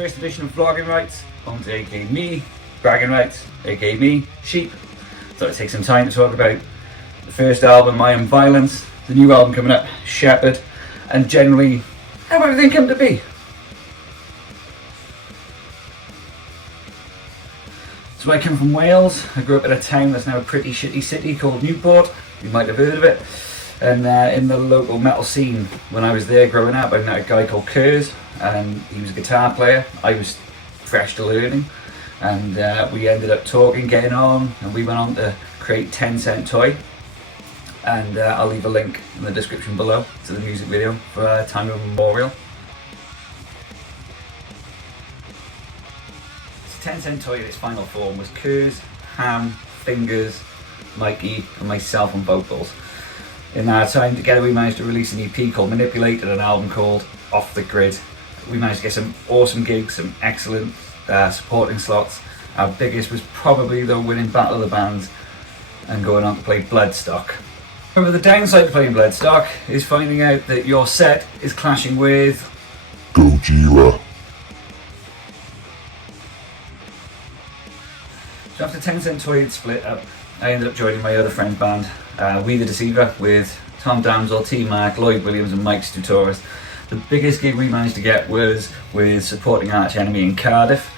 first edition of Vlogging Rights, owned aka me, Bragging Rights, aka me, Sheep. So I take some time to talk about the first album, I Am Violence, the new album coming up, Shepherd, and generally how everything came to be. So I come from Wales. I grew up in a town that's now a pretty shitty city called Newport. You might have heard of it. And in the local metal scene, when I was there growing up, I met a guy called Kurz, and he was a guitar player. I was fresh to learning, and we ended up talking, getting on, and we went on to create 10 Cent Toy. And I'll leave a link in the description below to the music video for Time of Memorial. 10 Cent Toy in its final form was Kurz, Ham, Fingers, Mikey and myself on vocals. In our time together we managed to release an EP called Manipulate and an album called Off the Grid. We managed to get some awesome gigs, some excellent supporting slots. Our biggest was probably the winning Battle of the Bands and going on to play Bloodstock. However, the downside to playing Bloodstock is finding out that your set is clashing with Gojira. So after 10 Cent Toy had split up, I ended up joining my other friend's band, We the Deceiver, with Tom Damsel, T Mac, Lloyd Williams and Mike Stutoris. The biggest gig we managed to get was with supporting Arch Enemy in Cardiff,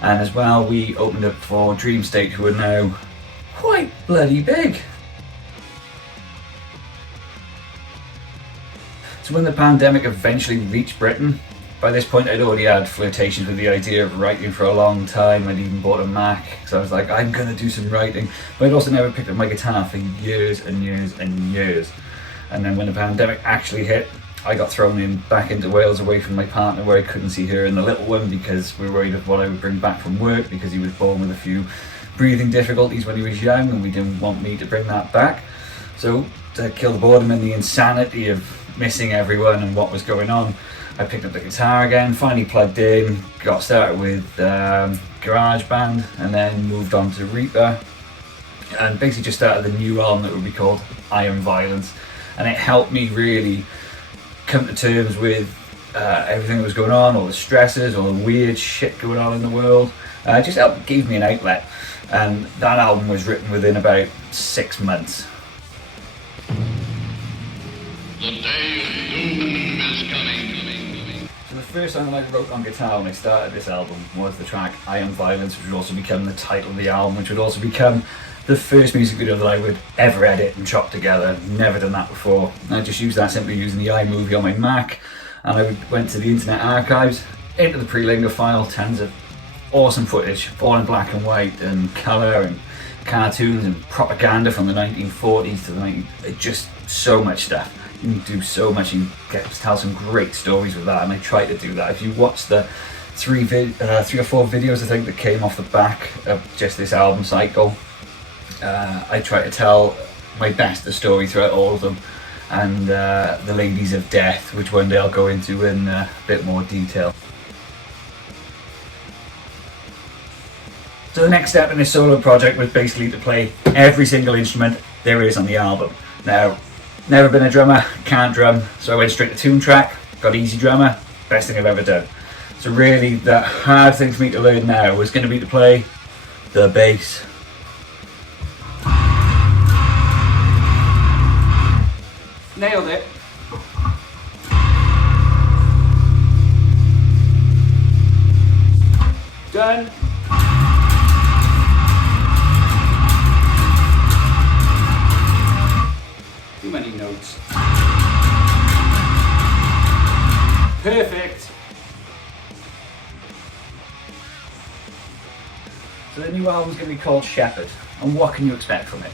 and as well we opened up for Dream State, who are now quite bloody big. So when the pandemic eventually reached Britain, by this point I'd already had flirtations with the idea of writing for a long time. I'd even bought a Mac, so I was like, I'm gonna do some writing. But I'd also never picked up my guitar for years and years and years. And then when the pandemic actually hit, I got thrown back into Wales away from my partner, where I couldn't see her and the little one because we were worried of what I would bring back from work, because he was born with a few breathing difficulties when he was young and we didn't want me to bring that back. So to kill the boredom and the insanity of missing everyone and what was going on, I picked up the guitar again, finally plugged in, got started with GarageBand, and then moved on to Reaper, and basically just started the new album that would be called I Am Violence. And it helped me really come to terms with everything that was going on, all the stresses, all the weird shit going on in the world. It just gave me an outlet, and that album was written within about 6 months. The day of doom is coming. So the first song I wrote on guitar when I started this album was the track I Am Violence, which would also become the title of the album, which would also become the first music video that I would ever edit and chop together. Never done that before. I just used that simply using the iMovie on my Mac, and I went to the Internet Archives, into the Prelinga file, tons of awesome footage, all in black and white and colour and cartoons and propaganda from the 1940s to the just so much stuff. You can do so much, you can tell some great stories with that, and I try to do that. If you watch the three or four videos I think that came off the back of just this album cycle, I try to tell my best the story throughout all of them, and the Ladies of Death, which one day I'll go into in a bit more detail. So the next step in this solo project was basically to play every single instrument there is on the album. Now, never been a drummer, can't drum, so I went straight to tune track, got Easy Drummer, best thing I've ever done. So really the hard thing for me to learn now was going to be to play the bass. Nailed it. Done. Too many notes. Perfect. So the new album's going to be called Shepherd, and what can you expect from it?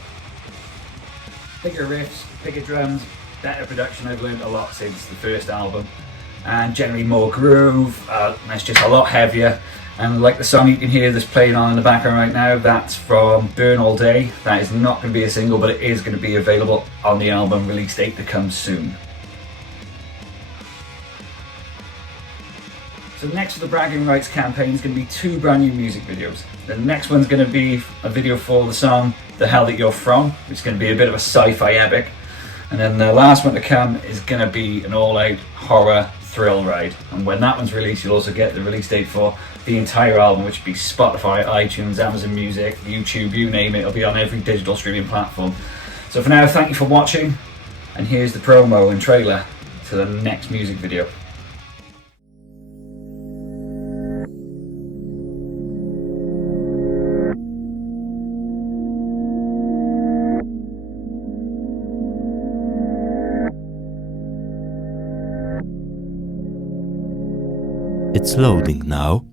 Bigger riffs, bigger drums, better production. I've learned a lot since the first album, and generally more groove, and it's just a lot heavier. And like the song you can hear that's playing on in the background right now, that's from Burn All Day. That is not going to be a single, but it is going to be available on the album release date to come soon. So next for the Bragging Rights campaign is going to be 2 brand new music videos. The next one's going to be a video for the song The Hell That You're From, which is going to be a bit of a sci-fi epic. And then the last one to come is going to be an all-out horror Thrill Ride. And when that one's released, you'll also get the release date for the entire album, which would be Spotify, iTunes, Amazon Music, YouTube, you name it. It'll be on every digital streaming platform. So for now, thank you for watching, and here's the promo and trailer to the next music video. It's loading now.